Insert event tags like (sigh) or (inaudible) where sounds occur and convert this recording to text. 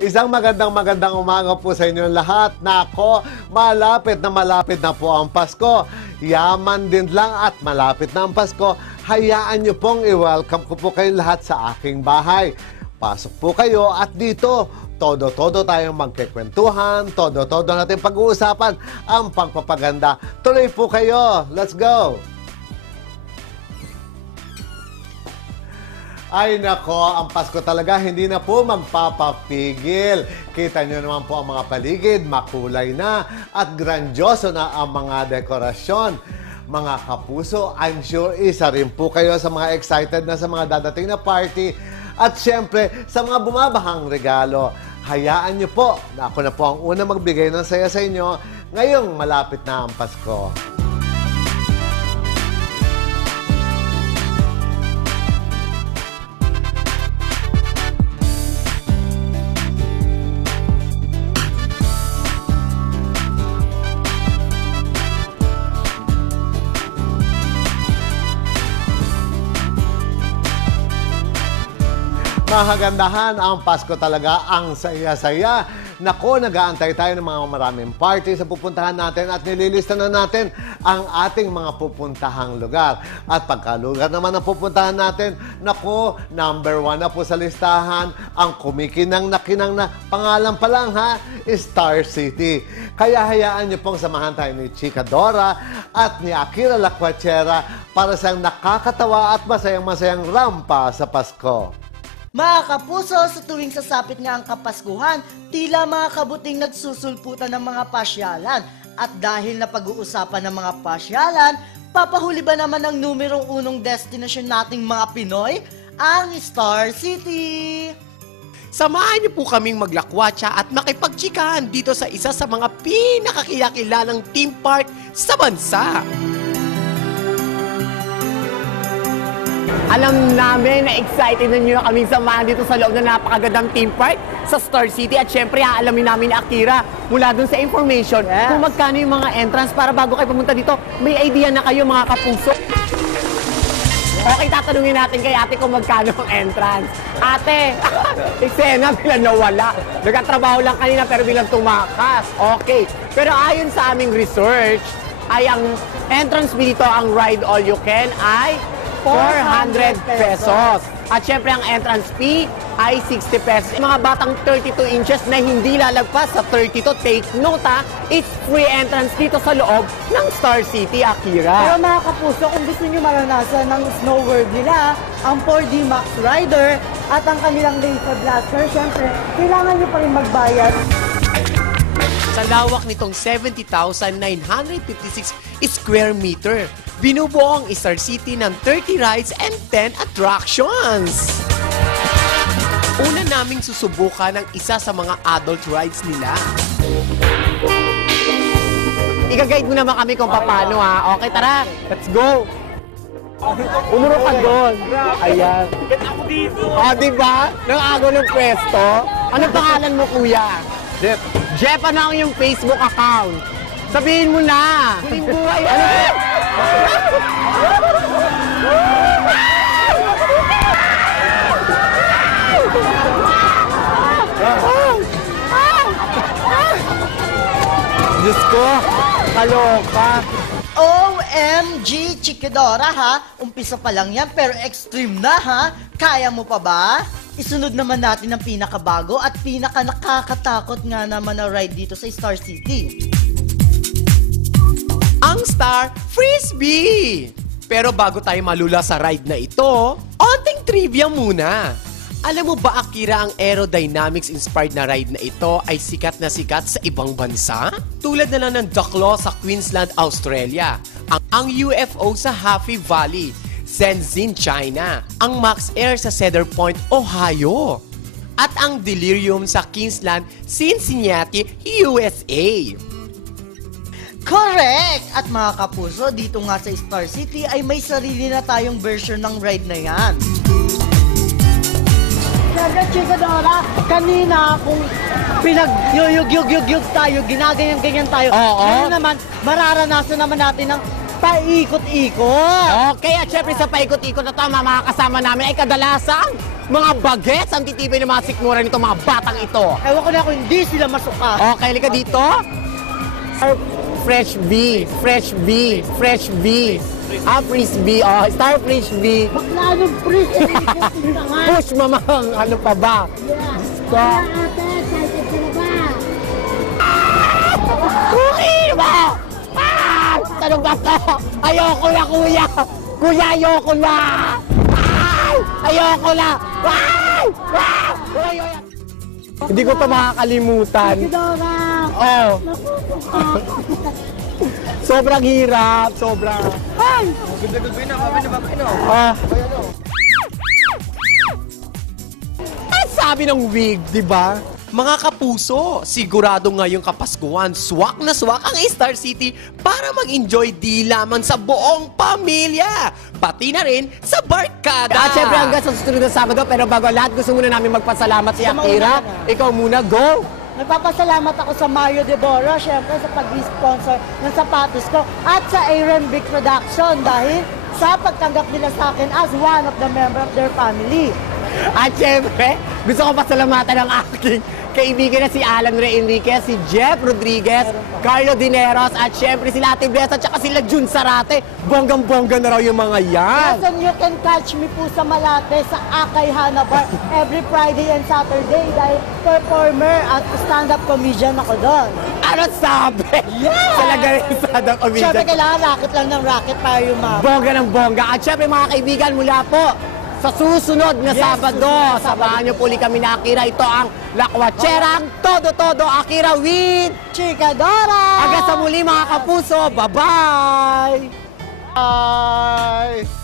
Isang magandang magandang umaga po sa inyo lahat. Nako, malapit na malapit na po ang Pasko. Yaman din lang at malapit na ang Pasko. Hayaan niyo pong i-welcome ko po kayo lahat sa aking bahay. Pasok po kayo at dito, todo-todo tayong magkikwentuhan, todo-todo natin pag-uusapan ang pagpapaganda. Tuloy po kayo. Let's go! Ay nako, ang Pasko talaga hindi na po magpapapigil. Kita nyo naman po ang mga paligid, makulay na at grandyoso na ang mga dekorasyon. Mga kapuso, I'm sure isa rin po kayo sa mga excited na sa mga dadating na party at syempre sa mga bumabahang regalo. Hayaan nyo po na ako na po ang una magbigay ng saya sa inyo ngayong malapit na ang Pasko. Mahagandahan ang Pasko talaga, ang saya-saya. Nako, nag-aantay tayo ng mga maraming party sa pupuntahan natin at nililista na natin ang ating mga pupuntahang lugar. At pagka-lugar naman ang pupuntahan natin, nako, number one na po sa listahan, ang kumikinang na kinang na pangalan pa lang ha, Star City. Kaya hayaan niyo pong samahan tayo ni Chika Dora at ni Akira Lacuachera para sa nakakatawa at masayang-masayang rampa sa Pasko. Mga kapuso, sa tuwing sasapit nga ang Kapaskuhan, tila mga kabuting nagsusulputan ng mga pasyalan. At dahil na pag-uusapan ng mga pasyalan, papahuli ba naman ang numerong unong destinasyon nating mga Pinoy? Ang Star City! Samahan niyo po kaming maglakwatsa at makipagchikahan dito sa isa sa mga pinakakilakilalang theme park sa bansa. Alam namin na excited na nyo na kaming samahan dito sa loob na napakagandang theme park sa Star City. At syempre, aalamin namin ni Akira mula dun sa information Yes. kung magkano yung mga entrance para bago kayo pumunta dito, may idea na kayo mga kapuso. Okay, tatanungin natin kay ate kung magkano ang entrance. Ate, (laughs) eksena, bilang nawala. Nagkatrabaho lang kanina pero bilang tumakas. Okay. Pero ayon sa aming research, ay ang entrance fee dito, ang ride all you can, ay 400 pesos. At syempre ang entrance fee ay 60 pesos. Mga batang 32 inches na hindi lalagpas sa 32, take note ha, it's free entrance dito sa loob ng Star City, Akira. Pero mga kapuso, kung gusto nyo maranasan ng Snow World nila, ang 4D Max Rider at ang kanilang laser blaster, syempre, kailangan nyo pa rin magbayad. Sa lawak nitong 70,956 square meter, binubuo ang Star City ng 30 rides and 10 attractions. Una naming susubukan ang isa sa mga adult rides nila. Iga-guide mo naman kami kung paano ha. Okay, tara. Let's go. Umuro ka doon. Ayan. ako dito. Ah, di ba? Nang agaw ng pwesto. Anong pangalan mo, kuya? Jeff, Jeff, ano ang iyong Facebook account? Sabihin mo na. Huling buhay. (laughs) Ano? Diyos ko, kaloka. OMG, Chikidora ha! Umpisa pa lang yan, pero extreme na ha! Kaya mo pa ba? Isunod naman natin ang pinakabago at pinaka nakakatakot nga naman na ride dito sa Star City. Ang Star Frisbee! Pero bago tayo malula sa ride na ito, onting trivia muna. Alam mo ba, Akira, ang aerodynamics-inspired na ride na ito ay sikat na sikat sa ibang bansa? Tulad na lang ng Daklo sa Queensland, Australia, ang, ang UFO sa Happy Valley, Shenzhen, China, ang Max Air sa Cedar Point, Ohio, at ang Delirium sa Kingsland, Cincinnati, USA. Correct! At mga kapuso, dito nga sa Star City ay may sarili na tayong version ng ride na yan. Siyempre, Chikadora, kanina kung pinag-yuyug-yug-yug tayo, ginaganyan-ganyan tayo, Oo. ngayon naman, mararanasan naman natin ng paikot-ikot. Okay, at syempre sa paikot-ikot na to, ang mga kasama namin ay kadalasang mga bagets ang titibay ng mga sikmura nito, mga batang ito. Ewan ko na kung hindi sila masuka. Okay, halika dito. Star Fresh bee, fresh bee, fresh bee. Ah, fresh bee. Oh, star fresh bee. Bakla ng priest, ikutin ka nga. Push, mamang. Ano pa ba? Yeah. Stop. Kaya ate, excited ka na ba? Cookie mo! Ah! Ano ba to? Ayoko na, kuya! Kuya, ayoko na! Ay! Ayoko na! Ay! Ah! Ay! Ay! Hindi ko pa makakalimutan. Dora, Oh, (laughs) sobrang hirap. Sobrang... Ay! Ah. Ang sabi ng wig, di ba? Mga kapuso, sigurado ngayong Kapaskuhan, swak na swak ang Star City para mag-enjoy di lamang sa buong pamilya, pati na rin sa barkada. At syempre hanggang sa susunod na Sabado, pero bago lahat, gusto muna namin magpasalamat si Akira. Ikaw muna, go! Nagpapasalamat ako sa Mario Deborah, syempre sa pag-sponsor ng sapatos ko at sa Aaron Big Production dahil sa pagtanggap nila sa akin as one of the member of their family. At syempre, gusto ko pasalamatan ang aking kaibigan na si Alan Ray Enriquez, si Jeff Rodriguez, Carlo Dineros, at syempre sila Ate Bless, at saka sila Jun Sarate. Bonggang-bongga na raw yung mga yan. Yes, and you can catch me po sa Malate sa Akay Hana Bar every Friday and Saturday dahil performer at stand-up comedian ako doon. Ano sabi? Yeah! Sa lagarin sa Adam Siyempre, Comedian. kailangan racket lang ng racket para yumaman. Bongga ng bongga. At syempre mga kaibigan, mula po sa susunod na Yes, Sabado, samahan niyo po ulit kami na Akira. Ito ang Lakwatserang Todo-Todo Akira with Chika Dora! Hanggang sa muli mga kapuso. Bye-bye! Bye!